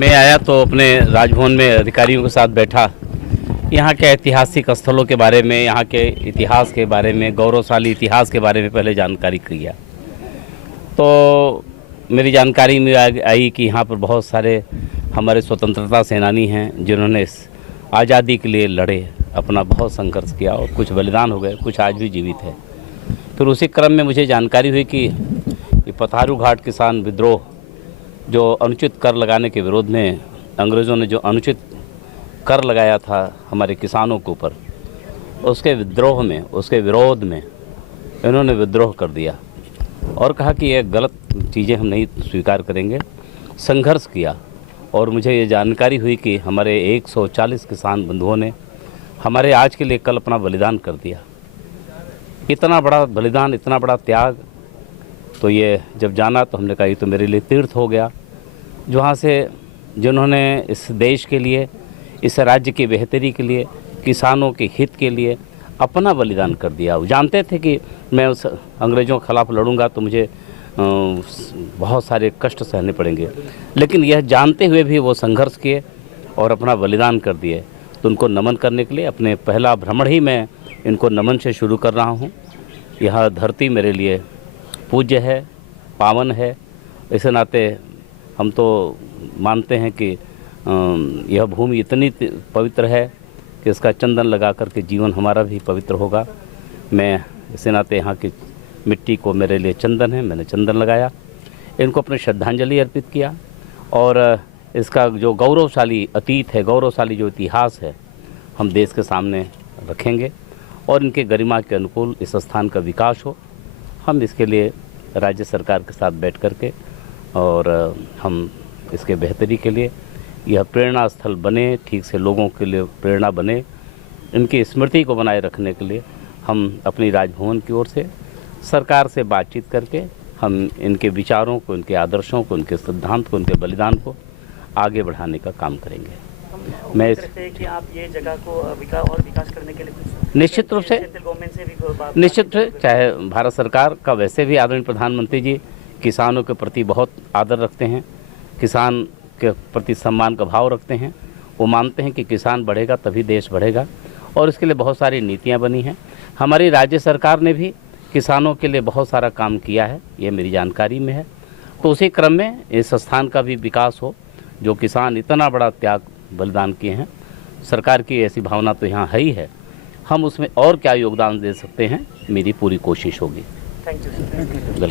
मैं आया तो अपने राजभवन में अधिकारियों के साथ बैठा, यहाँ के ऐतिहासिक स्थलों के बारे में, यहाँ के इतिहास के बारे में, गौरवशाली इतिहास के बारे में पहले जानकारी किया। तो मेरी जानकारी में आई कि यहाँ पर बहुत सारे हमारे स्वतंत्रता सेनानी हैं जिन्होंने इस आज़ादी के लिए लड़े, अपना बहुत संघर्ष किया और कुछ बलिदान हो गए, कुछ आज भी जीवित है। फिर उसी क्रम में मुझे जानकारी हुई कि पथारू घाट किसान विद्रोह, जो अनुचित कर लगाने के विरोध में अंग्रेज़ों ने जो अनुचित कर लगाया था हमारे किसानों के ऊपर, उसके विद्रोह में, उसके विरोध में इन्होंने विद्रोह कर दिया और कहा कि ये गलत चीज़ें हम नहीं स्वीकार करेंगे। संघर्ष किया और मुझे ये जानकारी हुई कि हमारे 140 किसान बंधुओं ने हमारे आज के लिए कल अपना बलिदान कर दिया। इतना बड़ा बलिदान, इतना बड़ा त्याग, तो ये जब जाना तो हमने कहा ये तो मेरे लिए तीर्थ हो गया। जहाँ से जिन्होंने इस देश के लिए, इस राज्य की बेहतरी के लिए, किसानों के हित के लिए अपना बलिदान कर दिया। वो जानते थे कि मैं उस अंग्रेज़ों के ख़िलाफ़ लड़ूंगा तो मुझे बहुत सारे कष्ट सहने पड़ेंगे, लेकिन यह जानते हुए भी वो संघर्ष किए और अपना बलिदान कर दिए। तो उनको नमन करने के लिए अपने पहला भ्रमण ही मैं इनको नमन से शुरू कर रहा हूँ। यह धरती मेरे लिए पूज्य है, पावन है। इस नाते हम तो मानते हैं कि यह भूमि इतनी पवित्र है कि इसका चंदन लगा करके जीवन हमारा भी पवित्र होगा। मैं इस नाते यहाँ की मिट्टी को, मेरे लिए चंदन है, मैंने चंदन लगाया, इनको अपनी श्रद्धांजलि अर्पित किया और इसका जो गौरवशाली अतीत है, गौरवशाली जो इतिहास है, हम देश के सामने रखेंगे और इनके गरिमा के अनुकूल इस स्थान का विकास हो। हम इसके लिए राज्य सरकार के साथ बैठ करके और हम इसके बेहतरी के लिए यह प्रेरणा स्थल बने, ठीक से लोगों के लिए प्रेरणा बने, इनकी स्मृति को बनाए रखने के लिए हम अपनी राजभवन की ओर से सरकार से बातचीत करके हम इनके विचारों को, इनके आदर्शों को, इनके सिद्धांत को, इनके बलिदान को आगे बढ़ाने का काम करेंगे। मैं कि आप ये जगह को विकास करने के लिए निश्चित रूप से चाहे भारत सरकार का, वैसे भी आदरणीय प्रधानमंत्री जी किसानों के प्रति बहुत आदर रखते हैं, किसान के प्रति सम्मान का भाव रखते हैं। वो मानते हैं कि किसान बढ़ेगा तभी देश बढ़ेगा और इसके लिए बहुत सारी नीतियां बनी हैं। हमारी राज्य सरकार ने भी किसानों के लिए बहुत सारा काम किया है, ये मेरी जानकारी में है। तो उसी क्रम में इस स्थान का भी विकास हो, जो किसान इतना बड़ा त्याग बलिदान किए हैं। सरकार की ऐसी भावना तो यहाँ है ही है, हम उसमें और क्या योगदान दे सकते हैं, मेरी पूरी कोशिश होगी। Thank you.